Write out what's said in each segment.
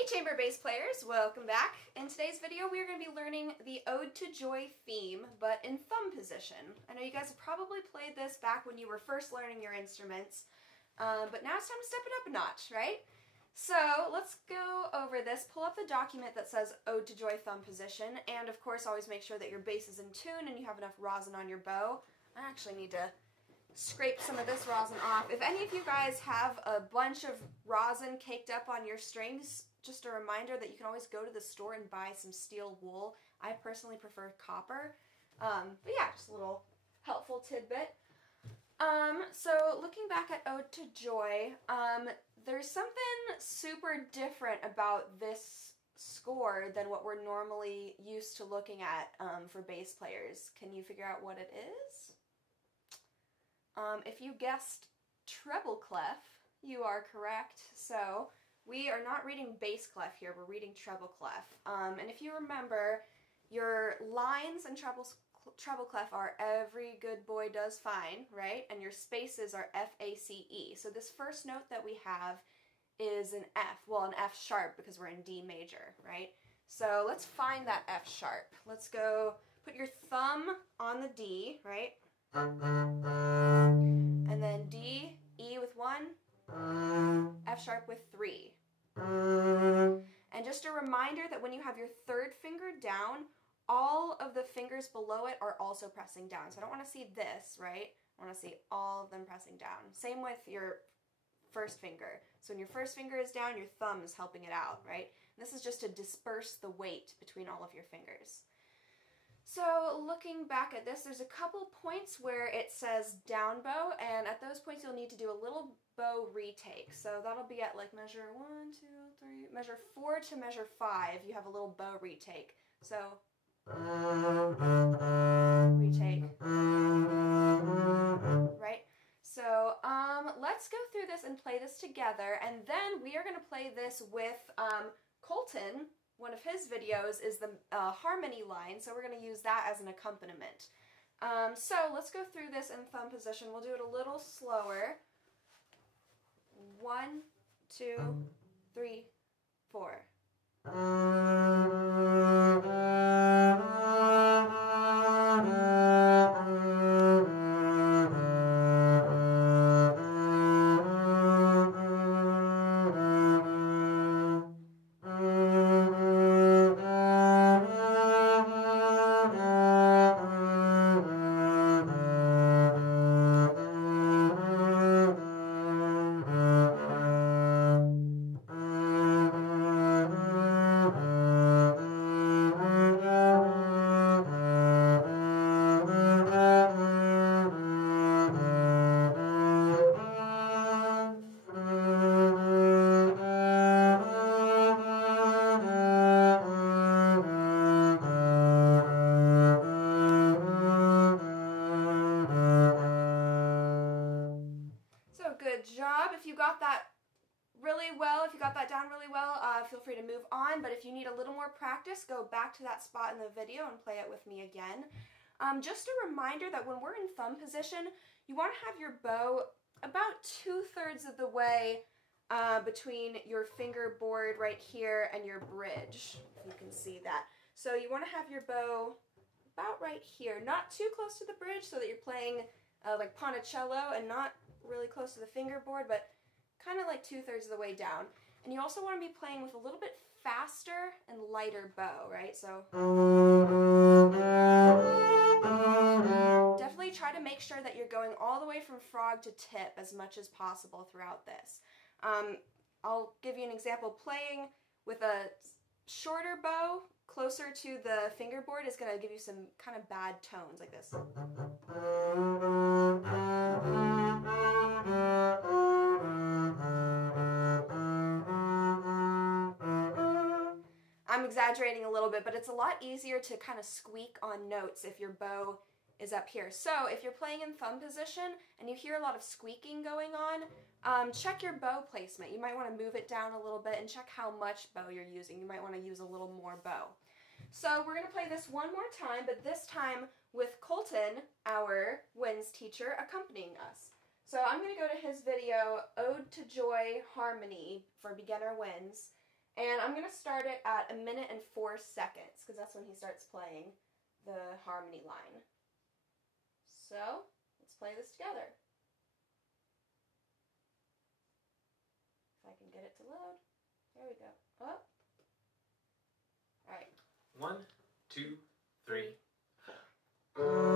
Hey chamber bass players, welcome back. In today's video we are going to be learning the Ode to Joy theme, but in thumb position. I know you guys have probably played this back when you were first learning your instruments, but now it's time to step it up a notch, right? So let's go over this. Pull up the document that says Ode to Joy thumb position, and of course always make sure that your bass is in tune and you have enough rosin on your bow. I actually need to scrape some of this rosin off. If any of you guys have a bunch of rosin caked up on your strings, just a reminder that you can always go to the store and buy some steel wool. I personally prefer copper. But yeah, just a little helpful tidbit. So looking back at Ode to Joy, there's something super different about this score than what we're normally used to looking at for bass players. Can you figure out what it is? If you guessed treble clef, you are correct. So we are not reading bass clef here, we're reading treble clef. And if you remember, your lines in treble clef are every good boy does fine, right? And your spaces are F-A-C-E. So this first note that we have is an F, well an F sharp because we're in D major, right? So let's find that F sharp. Let's go put your thumb on the D, right? And then D, E with 1, F sharp with 3. And just a reminder that when you have your third finger down, all of the fingers below it are also pressing down. So I don't want to see this, right? I want to see all of them pressing down. Same with your first finger. So when your first finger is down, your thumb is helping it out, right? And this is just to disperse the weight between all of your fingers. So looking back at this, there's a couple points where it says down bow, and at those points you'll need to do a little bow retake. So that'll be at like measure 1, 2, 3, measure 4 to measure 5, you have a little bow retake. So retake, right? So let's go through this and play this together, and then we are going to play this with Coltan. One of his videos is the harmony line, so we're going to use that as an accompaniment. So let's go through this in thumb position. We'll do it a little slower. 1, 2, 3, 4. Good job. If you got that really well, if you got that down really well, feel free to move on. But if you need a little more practice, go back to that spot in the video and play it with me again. Just a reminder that when we're in thumb position, you want to have your bow about 2/3 of the way between your fingerboard right here and your bridge, if you can see that. So you want to have your bow about right here, not too close to the bridge so that you're playing like Ponticello and not really close to the fingerboard, but kind of like 2/3 of the way down. And you also want to be playing with a little bit faster and lighter bow, right? So definitely try to make sure that you're going all the way from frog to tip as much as possible throughout this. I'll give you an example. Playing with a shorter bow closer to the fingerboard is going to give you some kind of bad tones like this. I'm exaggerating a little bit, but it's a lot easier to kind of squeak on notes if your bow is up here. So if you're playing in thumb position and you hear a lot of squeaking going on, check your bow placement. You might want to move it down a little bit and check how much bow you're using. You might want to use a little more bow. So we're going to play this one more time, but this time with Coltan, our winds teacher, accompanying us. So I'm going to go to his video, Ode to Joy Harmony for Beginner Winds, And I'm going to start it at 1 minute and 4 seconds, because that's when he starts playing the harmony line. So, let's play this together. If I can get it to load. There we go. Oh. Alright. 1, 2, 3, 4.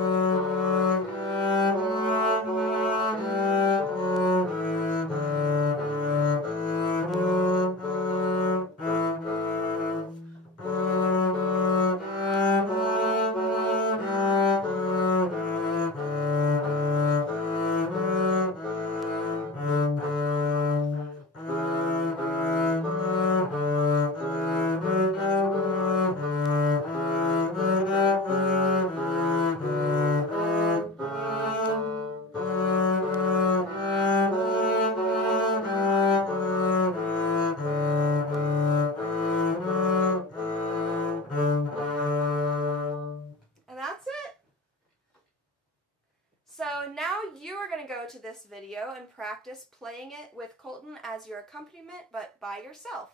So now you are going to go to this video and practice playing it with Coltan as your accompaniment, but by yourself.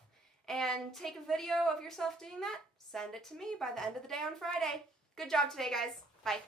And take a video of yourself doing that, send it to me by the end of the day on Friday. Good job today, guys. Bye.